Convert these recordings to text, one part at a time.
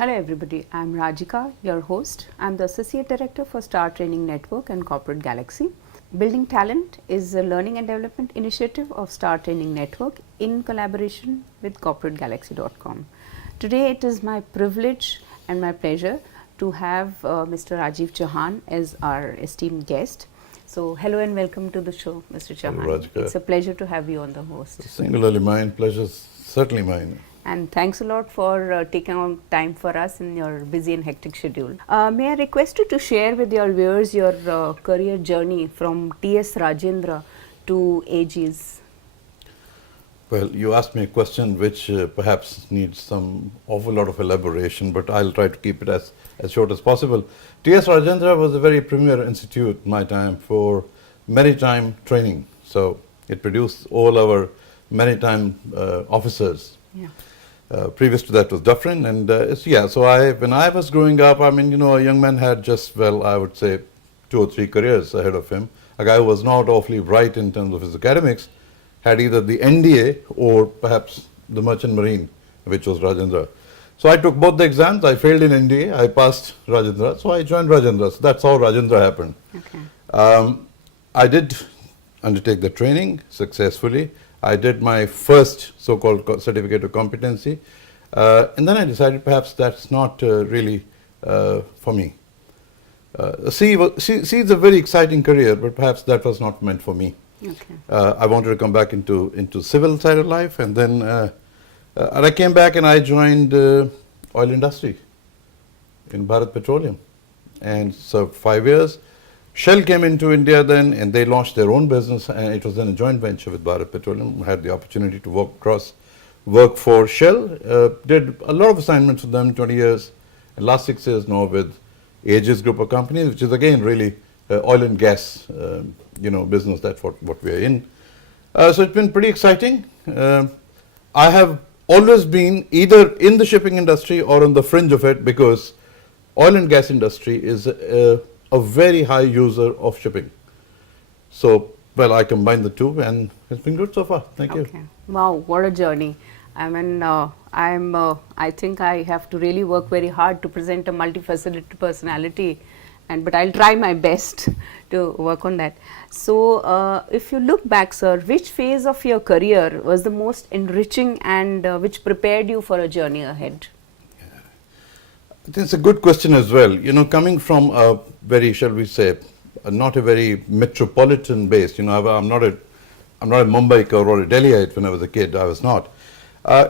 Hello everybody, I am Rajika, your host. I am the Associate Director for Star Training Network and Corporate Galaxy. Building Talent is a learning and development initiative of Star Training Network in collaboration with corporategalaxy.com. Today it is my privilege and my pleasure to have Mr. Rajiv Chohan as our esteemed guest. So hello and welcome to the show, Mr. Chohan. Hello, Rajika. It's a pleasure to have you on the host. Singularly mine, pleasure certainly mine. And thanks a lot for taking out time for us in your busy and hectic schedule. May I request you to share with your viewers your career journey from T.S. Rajendra to Aegis? Well, you asked me a question which perhaps needs some awful lot of elaboration, but I'll try to keep it as short as possible. T.S. Rajendra was a very premier institute in my time for maritime training. So it produced all our maritime officers. Yeah. Previous to that was Dufferin, and so when I was growing up, I mean, a young man had just, well, I would say 2 or 3 careers ahead of him. A guy who was not awfully bright in terms of his academics had either the NDA or perhaps the Merchant Marine, which was Rajendra. So I took both the exams. I failed in NDA. I passed Rajendra. So I joined Rajendra. So that's how Rajendra happened. Okay. I did undertake the training successfully. I did my first so-called certificate of competency, and then I decided perhaps that's not really for me. C is a very exciting career, but perhaps that was not meant for me. Okay. I wanted to come back into civil side of life, and then and I came back and I joined oil industry in Bharat Petroleum, and so 5 years. Shell came into India then, and they launched their own business, and it was then a joint venture with Bharat Petroleum. I had the opportunity to work for Shell, did a lot of assignments with them, 20 years, and last 6 years now with Aegis group of companies, which is again really oil and gas, business. That's what we are in. So it's been pretty exciting. I have always been either in the shipping industry or on the fringe of it, because oil and gas industry is a very high user of shipping. So, well, I combine the two, and it's been good so far. Thank you. Wow, what a journey. I mean, I think I have to really work very hard to present a multifaceted personality, but I'll try my best to work on that. So, if you look back, sir, which phase of your career was the most enriching and which prepared you for a journey ahead? It's a good question as well. Coming from a very, shall we say, not a very metropolitan base. I'm not a Mumbai or a Delhiite when I was a kid. I was not.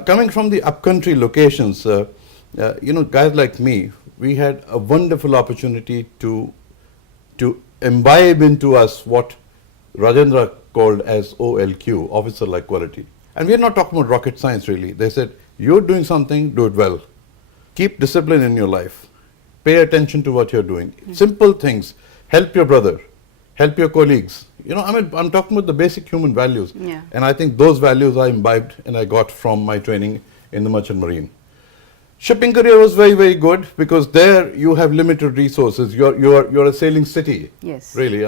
Coming from the upcountry locations, guys like me, we had a wonderful opportunity to imbibe into us what Rajendra called as OLQ, officer-like quality. And we're not talking about rocket science really. They said, you're doing something, do it well. Keep discipline in your life. Pay attention to what you're doing. Simple things. Help your brother. Help your colleagues. I'm talking about the basic human values. Yeah. And I think those values I imbibed and I got from my training in the Merchant Marine. Shipping career was very, very good, because there you have limited resources. You're a sailing city. Yes. Really.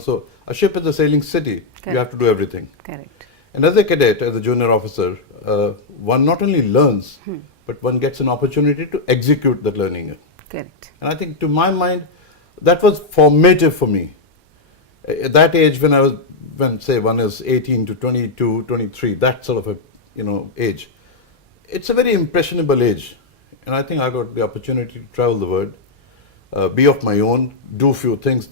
So a ship is a sailing city. Correct. You have to do everything. Correct. And as a cadet, as a junior officer, one not only learns, but one gets an opportunity to execute that learning. Correct. And I think, to my mind, that was formative for me. At that age, when say one is 18 to 22, 23, that sort of a age, it's a very impressionable age. And I think I got the opportunity to travel the world, be of my own, do a few things,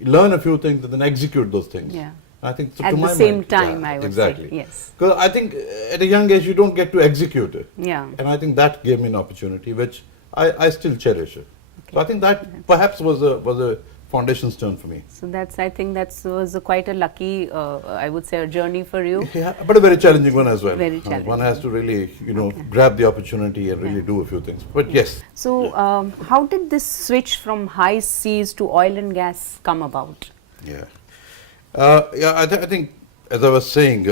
learn a few things, and then execute those things. Yeah. I think so, At the same time, I would exactly. say. Yes. Because I think at a young age you don't get to execute it. Yeah. And I think that gave me an opportunity which I still cherish. Okay. So I think that perhaps was a foundation stone for me. So I think that was quite a lucky, I would say, a journey for you. Yeah, but a very challenging one as well. Very challenging. One has to really, grab the opportunity and really do a few things. But yes. So how did this switch from high seas to oil and gas come about? Yeah. I think, as I was saying,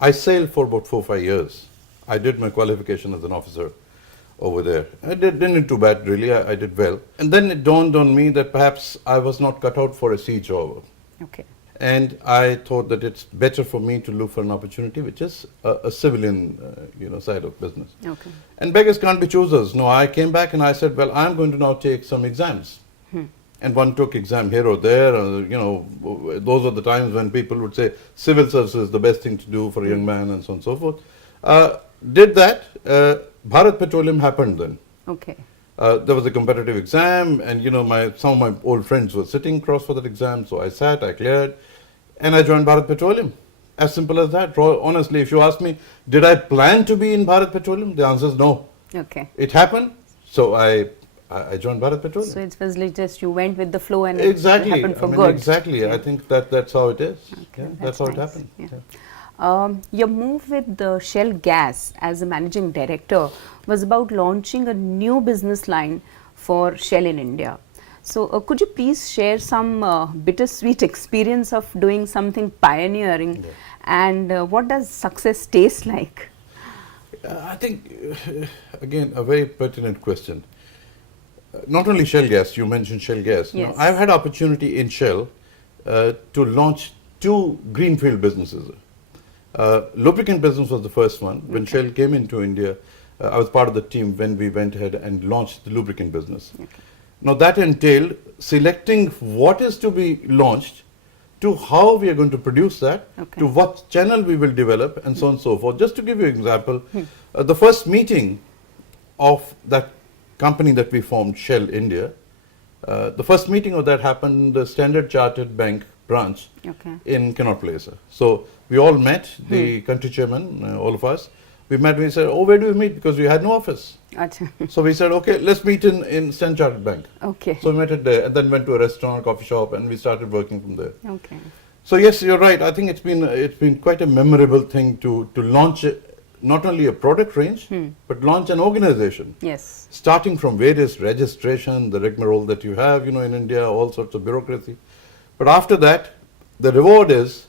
I sailed for about 4 or 5 years. I did my qualification as an officer over there. I didn't do too bad, really. I did well. And then it dawned on me that perhaps I was not cut out for a sea job. Okay. And I thought that it's better for me to look for an opportunity which is a civilian, side of business. Okay. And beggars can't be choosers. No, I came back and I said, well, I'm going to now take some exams. And one took exam here or there. Those are the times when people would say civil service is the best thing to do for a young man and so on and so forth. Did that. Bharat Petroleum happened then. Okay. There was a competitive exam, and some of my old friends were sitting across for that exam, so I sat, I cleared, and I joined Bharat Petroleum. As simple as that. Honestly, if you ask me, did I plan to be in Bharat Petroleum? The answer is no. Okay. It happened, so I joined Bharat Petroleum. So it was like just you went with the flow and exactly. it happened for good. Exactly. Yeah. I think that's how it is. Okay, Yeah, that's how nice. it happened. Yeah. Yeah. Your move with the Shell Gas as a managing director was about launching a new business line for Shell in India. So, could you please share some bittersweet experience of doing something pioneering, and what does success taste like? I think, again, a very pertinent question. Not only Shell Gas, you mentioned Shell Gas. Yes. I've had opportunity in Shell to launch 2 greenfield businesses. Lubricant business was the first one. When Shell came into India, I was part of the team when we went ahead and launched the lubricant business. Okay. Now that entailed selecting what is to be launched, to how we are going to produce that, Okay. to what channel we will develop, and so on and so forth. Just to give you an example, the first meeting of that company that we formed, Shell India, the first meeting of that happened in the Standard Chartered Bank branch Okay. in Connaught Place. So we all met, the country chairman, all of us. We met and we said, oh, where do we meet? Because we had no office. Acha. So we said, okay, let's meet in Standard Chartered Bank. Okay. So we met it there and then went to a restaurant, coffee shop, and we started working from there. Okay. So yes, you're right. I think it's been quite a memorable thing to launch not only a product range, but launch an organization. Yes. Starting from various registration, the rigmarole that you have, in India, all sorts of bureaucracy. But after that, the reward is,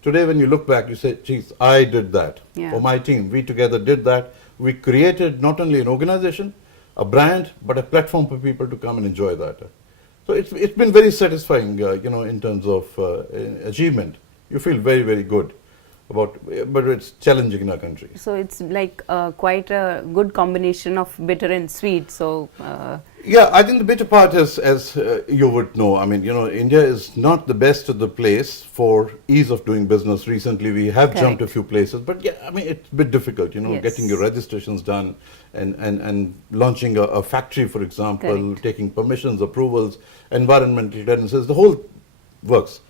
today when you look back, you say, geez, I did that. Yeah. Or my team, we together did that. We created not only an organization, a brand, but a platform for people to come and enjoy that. So it's been very satisfying, in terms of achievement. You feel very, very good about, but it's challenging in our country. So it's like quite a good combination of bitter and sweet. So Yeah, I think the bitter part is, as you would know, India is not the best of the place for ease of doing business. Recently, we have jumped a few places, but yeah, it's a bit difficult, Yes. getting your registrations done and launching a factory, for example, Correct. taking permissions, approvals, environmental clearances, the whole works.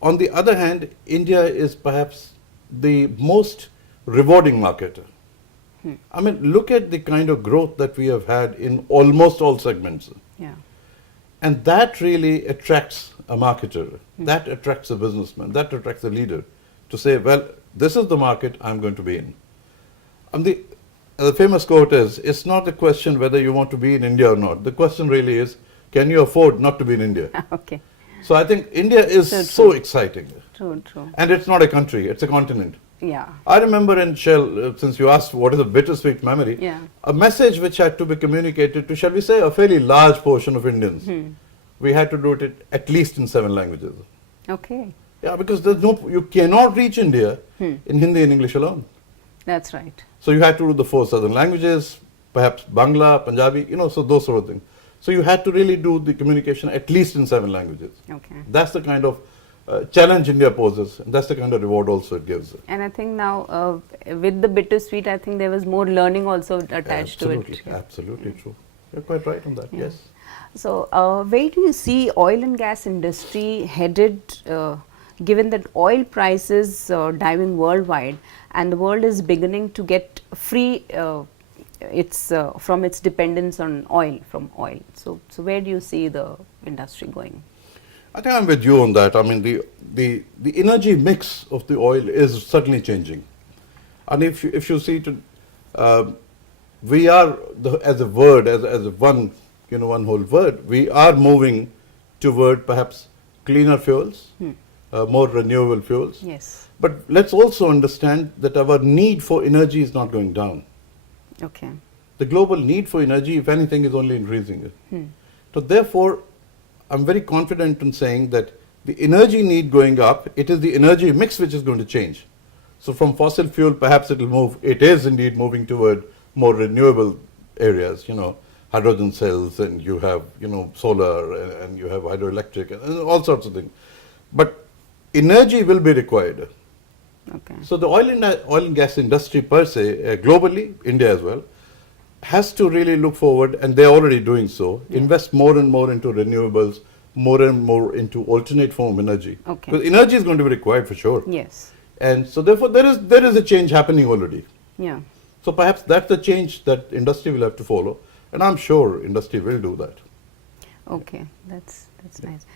On the other hand, India is perhaps the most rewarding market. Look at the kind of growth that we have had in almost all segments. yeah. And that really attracts a marketer, that attracts a businessman, that attracts a leader to say, well, this is the market I'm going to be in. The famous quote is, it's not a question whether you want to be in India or not. The question really is, can you afford not to be in India? Okay. So I think India is So so exciting. True. True. And it's not a country, it's a continent. Yeah. I remember in Shell, since you asked what is a bittersweet memory, Yeah. a message which had to be communicated to, shall we say, a fairly large portion of Indians. We had to do it at least in 7 languages. Okay. Yeah, because you cannot reach India in Hindi and English alone. That's right. So you had to do the 4 southern languages, perhaps Bangla, Punjabi, so those sort of things. So you had to really do the communication at least in 7 languages. Okay. That's the kind of challenge India poses, and that's the kind of reward also it gives. And I think now with the bittersweet, I think there was more learning also attached to it. Absolutely true. You're quite right on that. Yeah. Yes. So where do you see oil and gas industry headed, given that oil prices diving worldwide, and the world is beginning to get free from its dependence on oil, from oil. So where do you see the industry going? I think I'm with you on that. The energy mix of the oil is certainly changing, and if you see we are as a word, as a one whole word, we are moving toward perhaps cleaner fuels, more renewable fuels. Yes. But let's also understand that our need for energy is not going down. Okay. The global need for energy, if anything, is only increasing. So therefore, I'm very confident in saying that the energy need going up, it is the energy mix which is going to change. So from fossil fuel, perhaps it will move, it is indeed moving toward more renewable areas, hydrogen cells, and you have, solar, and you have hydroelectric, and all sorts of things. But energy will be required. Okay. So the oil and gas industry per se, globally, India as well, has to really look forward, and they're already doing so, invest more and more into renewables, more and more into alternate form of energy. Okay. Because energy is going to be required for sure. Yes. And so therefore there is a change happening already. Yeah. So perhaps that's the change that industry will have to follow, and I'm sure industry will do that. Okay, that's nice.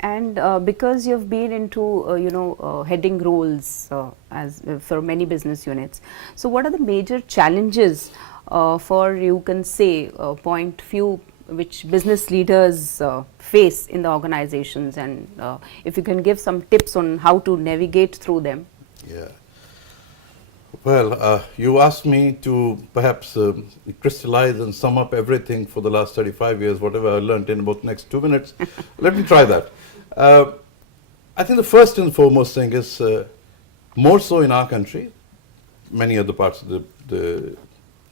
And because you've been into heading roles as for many business units, so what are the major challenges for, you can say, point few which business leaders face in the organizations, and if you can give some tips on how to navigate through them? Yeah. Well, you asked me to perhaps crystallize and sum up everything for the last 35 years, whatever I learned in about the next 2 minutes. Let me try that. I think the first and foremost thing is, more so in our country, many other parts of the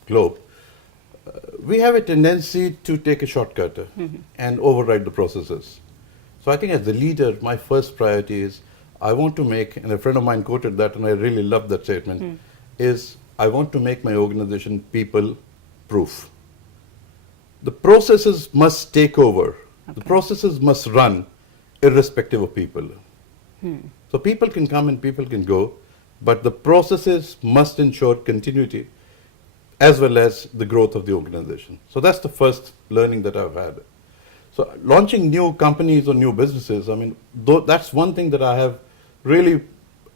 globe, we have a tendency to take a shortcut and override the processes. So I think as the leader, my first priority is, I want to make, and a friend of mine quoted that and I really love that statement, is I want to make my organization people-proof. The processes must take over. Okay. The processes must run irrespective of people. So people can come and people can go, but the processes must ensure continuity as well as the growth of the organization. So that's the first learning that I've had. So launching new companies or new businesses, I mean, that's one thing that I have really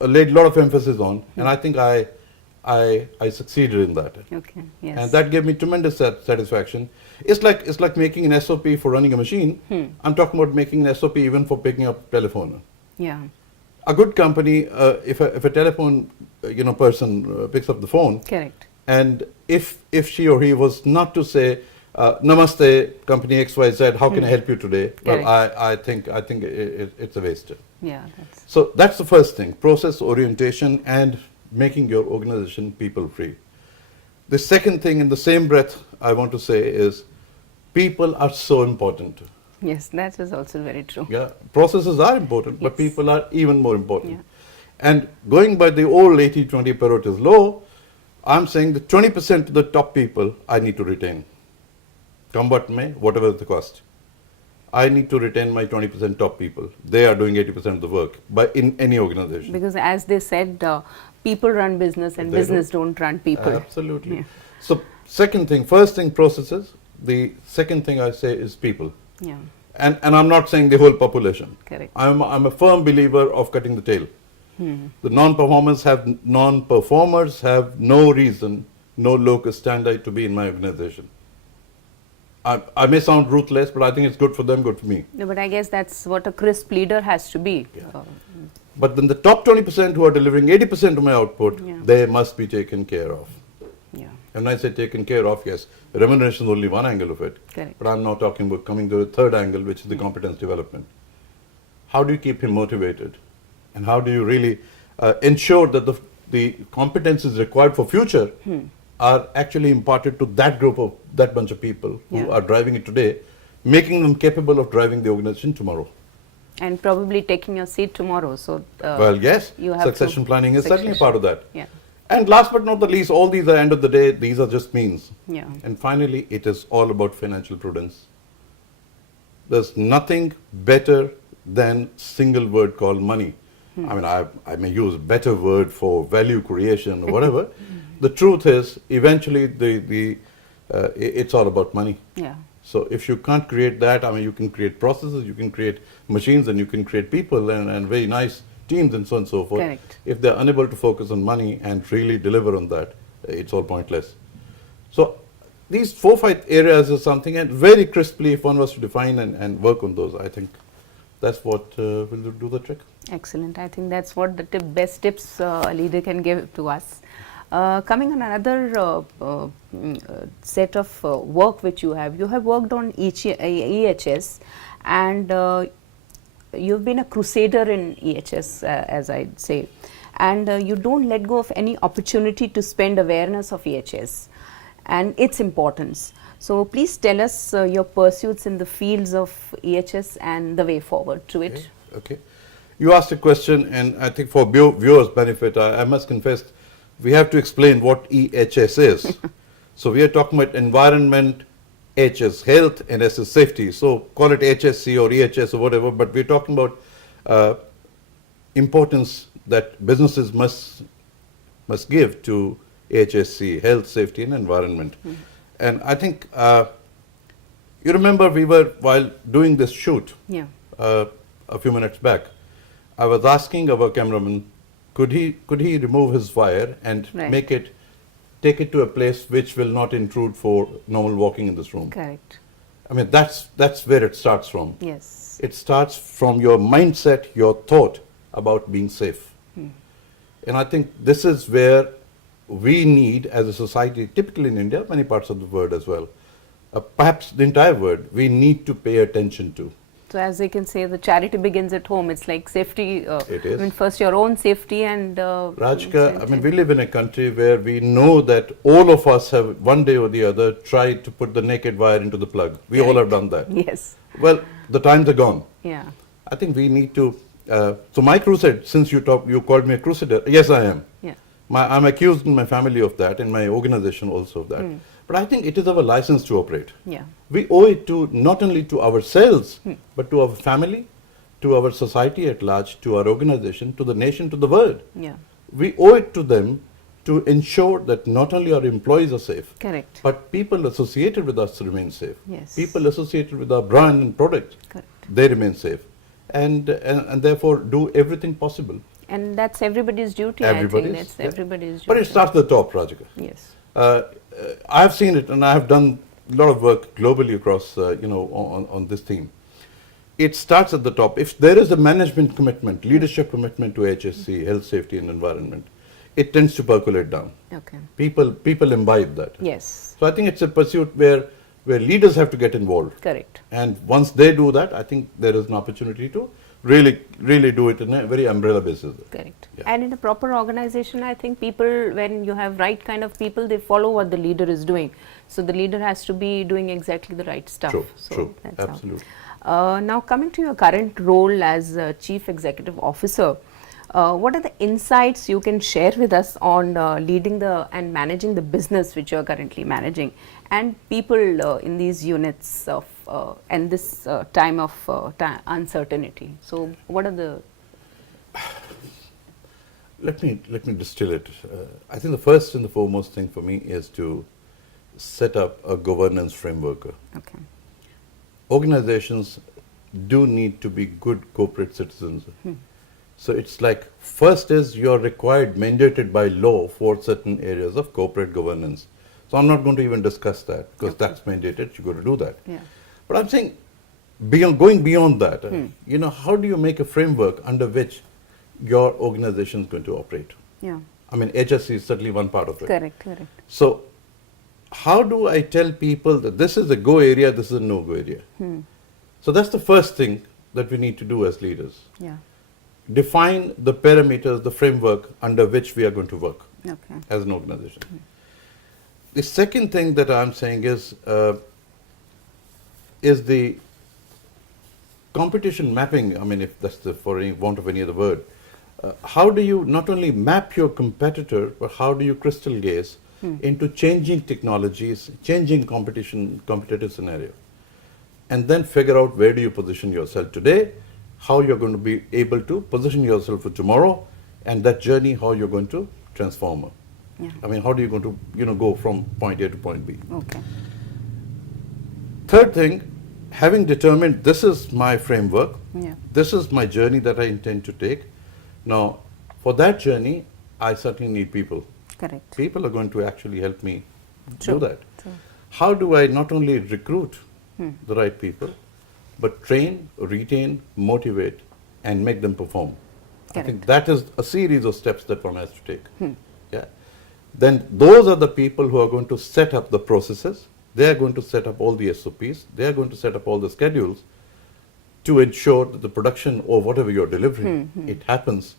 laid a lot of emphasis on, and I think I succeeded in that. Okay. Yes. And that gave me tremendous satisfaction. It's like making an SOP for running a machine. I'm talking about making an SOP even for picking up telephone. Yeah. A good company, if a telephone person picks up the phone, correct, and if she or he was not to say, Namaste, company XYZ, how can I help you today? Well, I think it's a waste. Yeah. So that's the first thing, process orientation and making your organization people-free. The second thing, in the same breath, I want to say is, people are so important. Yes, that is also very true. Yeah, processes are important, yes, but people are even more important. Yeah. And going by the old 80-20 Pareto's law, I'm saying the 20% of the top people I need to retain. Come what may, whatever the cost. I need to retain my 20% top people. They are doing 80% of the work in any organization. Because as they said, people run business and business don't run people. Absolutely. Yeah. So second thing, first thing processes, the second thing I say is people. Yeah. And I'm not saying the whole population. Correct. I'm a firm believer of cutting the tail. The non-performers have no reason, no locus standi to be in my organization. I may sound ruthless, but I think it's good for them, good for me. No, but I guess that's what a crisp leader has to be. Yeah. But then the top 20% who are delivering 80% of my output, they must be taken care of. Yeah. And when I say taken care of, yes, remuneration is only one angle of it. Correct. But I'm now talking about coming to the third angle, which is the competence development. How do you keep him motivated? And how do you really ensure that the competences required for future are actually imparted to that group of, that bunch of people who are driving it today, making them capable of driving the organization tomorrow. And probably taking your seat tomorrow. So well, yes, you have succession planning is certainly a part of that. Yeah. And last but not the least, all these are end of the day, these are just means. Yeah. And finally, it is all about financial prudence. There's nothing better than single word called money. I mean, I may use a better word for value creation or whatever. The truth is, eventually, it's all about money. Yeah. So if you can't create that, I mean, you can create processes, you can create machines, and you can create people and very nice teams and so on and so forth. Correct. If they're unable to focus on money and really deliver on that, it's all pointless. So these 4-5 areas is something, and very crisply, if one was to define and work on those, I think that's what will do the trick. Excellent. I think that's what the best tips a leader can give to us. Coming on another set of work which you have worked on EHS, and you've been a crusader in EHS, as I'd say, and you don't let go of any opportunity to spend awareness of EHS and its importance. So please tell us your pursuits in the fields of EHS and the way forward to it. Okay. You asked a question, and I think for viewers' benefit, I must confess, we have to explain what EHS is. So we are talking about environment, H is health, and S is safety. So call it HSC or EHS or whatever, but we're talking about importance that businesses must give to HSC, health, safety, and environment. And I think you remember we were, while doing this shoot a few minutes back, I was asking our cameraman, could he remove his wire and take it to a place which will not intrude for normal walking in this room. Correct. I mean, that's where it starts from. Yes. It starts from your mindset, your thought about being safe. And I think this is where we need, as a society, typically in India, many parts of the world as well, perhaps the entire world, we need to pay attention to. So as they can say, the charity begins at home. It's like safety. It is. I mean, first your own safety and. Rajka, I mean, we live in a country where we know that all of us have one day or the other tried to put the naked wire into the plug. We all have done that. Yes. Well, the times are gone. Yeah. I think we need to. So my crusade, since you called me a crusader. Yes, I am. Yeah. I'm accused in my family of that, in my organization also of that. But I think it is our license to operate. Yeah. We owe it to not only to ourselves, but to our family, to our society at large, to our organization, to the nation, to the world. Yeah. We owe it to them to ensure that not only our employees are safe, Correct. but people associated with us remain safe. Yes. People associated with our brand and product, Correct. they remain safe. And therefore do everything possible. And that's everybody's duty. Everybody's, I think that's everybody's duty. But it starts at the top, Rajika. Yes. I have seen it, and I have done a lot of work globally across, on this theme. It starts at the top. If there is a management commitment, leadership commitment to HSC, health, safety, and environment, it tends to percolate down. Okay. People imbibe that. Yes. So I think it's a pursuit where leaders have to get involved. Correct. And once they do that, I think there is an opportunity to really do it in a very umbrella basis. Correct. Yeah. And in a proper organization, I think people, when you have right kind of people, they follow what the leader is doing. So the leader has to be doing exactly the right stuff. True. That's Absolutely. Now coming to your current role as Chief Executive Officer, what are the insights you can share with us on leading and managing the business which you are currently managing, and people in these units of and this time of uncertainty? So what are the... Let me distill it. I think the first and the foremost thing for me is to set up a governance framework. Okay. Organizations do need to be good corporate citizens. So it's like, first is you're required, mandated by law for certain areas of corporate governance. So I'm not going to even discuss that because that's mandated, you've got to do that. Yeah. But I'm saying, going beyond that, how do you make a framework under which your organization is going to operate? Yeah. I mean, HSC is certainly one part of it. Correct. So how do I tell people that this is a go area, this is a no-go area? So that's the first thing that we need to do as leaders. Yeah. Define the parameters, the framework under which we are going to work as an organization. The second thing that I'm saying is the competition mapping. I mean, if that's for any want of any other word, how do you not only map your competitor, but how do you crystal gaze into changing technologies, changing competitive scenario, and then figure out where do you position yourself today, how you're going to be able to position yourself for tomorrow, and that journey, how you're going to transform it. Yeah. I mean, how do you going to go from point A to point B? Okay. Third thing, having determined this is my framework, Yeah. this is my journey that I intend to take. Now, for that journey, I certainly need people. Correct. People are going to actually help me True. do that. True. How do I not only recruit the right people, but train, retain, motivate, and make them perform? I think that is a series of steps that one has to take. Yeah. Then those are the people who are going to set up the processes. They are going to set up all the SOPs. They are going to set up all the schedules to ensure that the production or whatever you're delivering, it happens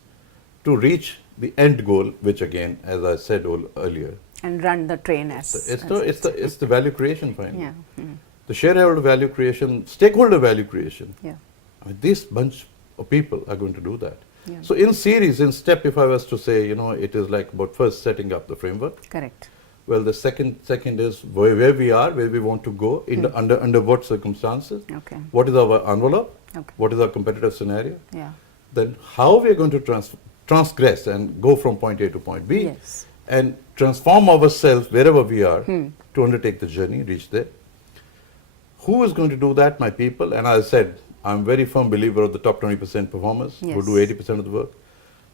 to reach the end goal, which again, as I said earlier, And run the train it's the value creation finally. Yeah. The shareholder value creation, stakeholder value creation. Yeah. I mean, this bunch of people are going to do that. Yeah. So in series, in step, if I was to say, it is like about first setting up the framework. Correct. Well, the second is where we are, where we want to go, under what circumstances. Okay. What is our envelope? Okay. What is our competitive scenario? Yeah. Then how we are going to transgress and go from point A to point B, Yes. and transform ourselves wherever we are to undertake the journey, reach there. Who is going to do that? My people. And as I said, I'm a very firm believer of the top 20% performers who do 80% of the work.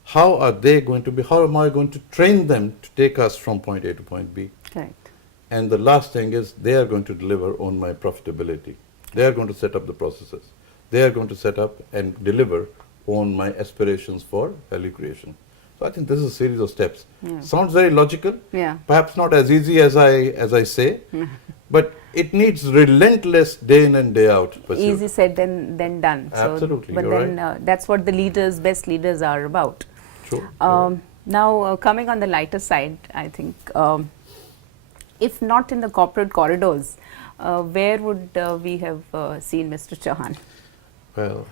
How are they going to be? How am I going to train them to take us from point A to point B? Correct. And the last thing is they are going to deliver on my profitability. They are going to set up the processes. They are going to set up and deliver on my aspirations for value creation. So I think this is a series of steps. Yeah. Sounds very logical. Yeah. Perhaps not as easy as I say, but it needs relentless day in and day out pursuit. Easy said than done. Absolutely, But you're then that's what the best leaders are about. True. Now, coming on the lighter side, I think, if not in the corporate corridors, where would we have seen Mr. Chohan? Well,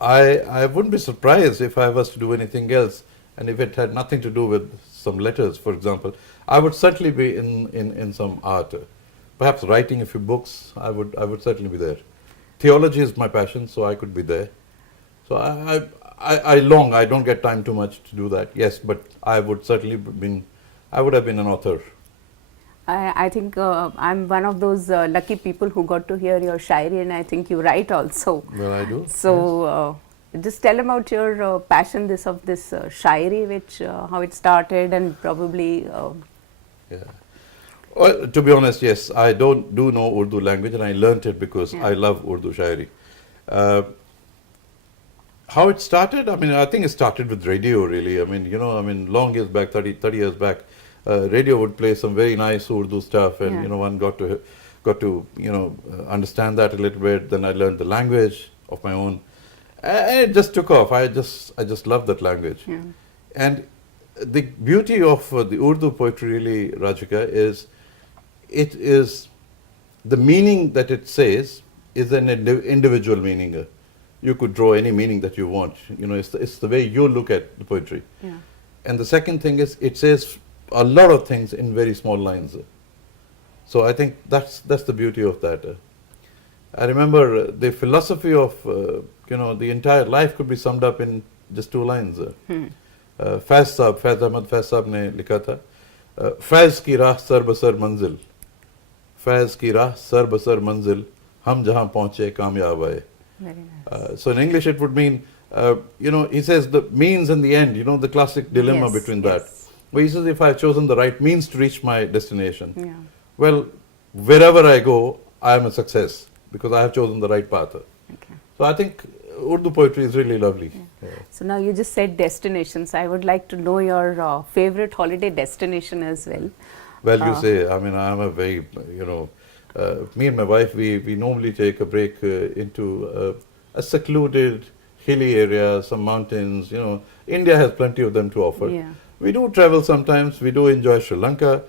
I wouldn't be surprised if I was to do anything else, and if it had nothing to do with some letters, for example. I would certainly be in some art. Perhaps writing a few books, I would certainly be there. Theology is my passion, so I could be there. So I don't get time too much to do that, yes, but I would certainly I would have been an author. I think I'm one of those lucky people who got to hear your shairi, and I think you write also. Well, I do. So just tell about your passion this shairi, which how it started, and probably. Yeah. Well, to be honest, yes, I do know Urdu language, and I learnt it because I love Urdu shairi. How it started? I mean, I think it started with radio, really. I mean, long years back, 30 years back, radio would play some very nice Urdu stuff, and one got to understand that a little bit. Then I learned the language of my own, and it just took off. I just love that language. Yeah. And the beauty of the Urdu poetry, really, Rajika, is it is the meaning that it says is an individual meaning. You could draw any meaning that you want. It's the way you look at the poetry. Yeah. And the second thing is it says a lot of things in very small lines. So I think that's the beauty of that. I remember the philosophy of the entire life could be summed up in just 2 lines. Faiz Ahmad Saab ne likha tha, Faiz ki raah sar basar manzil, Faiz ki raah sar basar manzil, hum jahan pahunche kamyab aaye. Very nice. So in English it would mean, he says the means and the end, the classic dilemma between that. Well, he says if I've chosen the right means to reach my destination, well, wherever I go, I am a success because I have chosen the right path. Okay. So I think Urdu poetry is really lovely. Yeah. So now you just said destinations. I would like to know your favorite holiday destination as well. Well, you say, I mean, I'm a very, me and my wife, we normally take a break into a secluded, hilly area, some mountains. India has plenty of them to offer. Yeah. We do travel sometimes. We do enjoy Sri Lanka.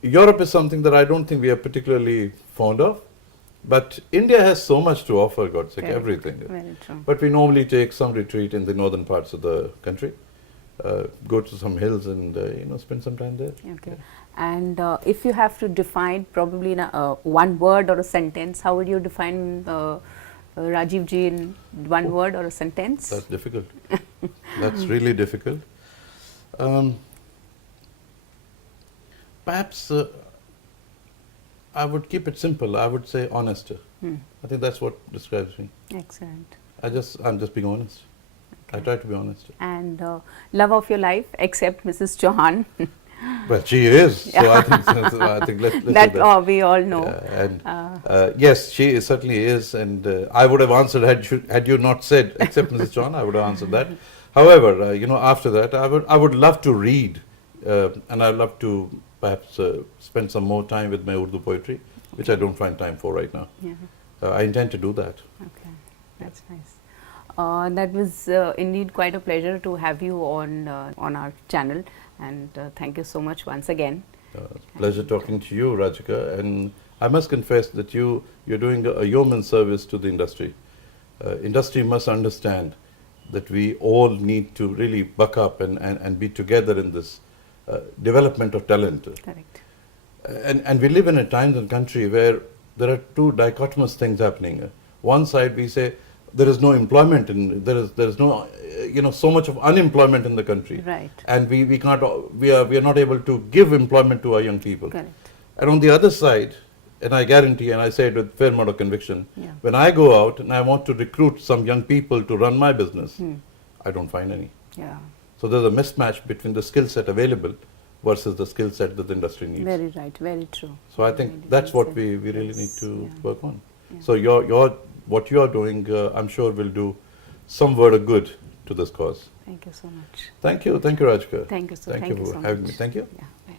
Europe is something that I don't think we are particularly fond of. But India has so much to offer, God's sake, everything. Very true. But we normally take some retreat in the northern parts of the country, go to some hills and, spend some time there. Okay. And if you have to define probably in one word or a sentence, how would you define Rajiv ji in one word or a sentence? That's difficult. That's really difficult. Perhaps I would keep it simple. I would say honest. I think that's what describes me. Excellent. I'm just being honest. Okay. I try to be honest. And love of your life, except Mrs. Chohan. Well, she is. So I think let's that we all know. And yes, she certainly is. And I would have answered had you not said except Mrs. Chohan. I would have answered that. However, after that, I would love to read, and I'd love to perhaps spend some more time with my Urdu poetry, which I don't find time for right now. Yeah. I intend to do that. Okay, that's nice. That was indeed quite a pleasure to have you on our channel, and thank you so much once again. Pleasure talking to you, Rajika. And I must confess that you're doing a yeoman service to the industry. Industry must understand that we all need to really buck up and be together in this development of talent. Correct. And we live in a time and country where there are two dichotomous things happening. One side we say there is no employment, and there is no so much of unemployment in the country, Right. and we can't we are not able to give employment to our young people. Correct. And on the other side, and I guarantee, and I say it with fair amount of conviction, Yeah. when I go out and I want to recruit some young people to run my business, I don't find any. Yeah. So there's a mismatch between the skill set available versus the skill set that the industry needs. Very right. Very true. So I think Very that's well what said. we really Yes, need to yeah. work on. Yeah. So what you're doing, I'm sure will do some word of good to this cause. Thank you so much. Thank you, Rajka. Thank you so. Thank Thank you you for so having much. me. Thank you. Yeah. Bye.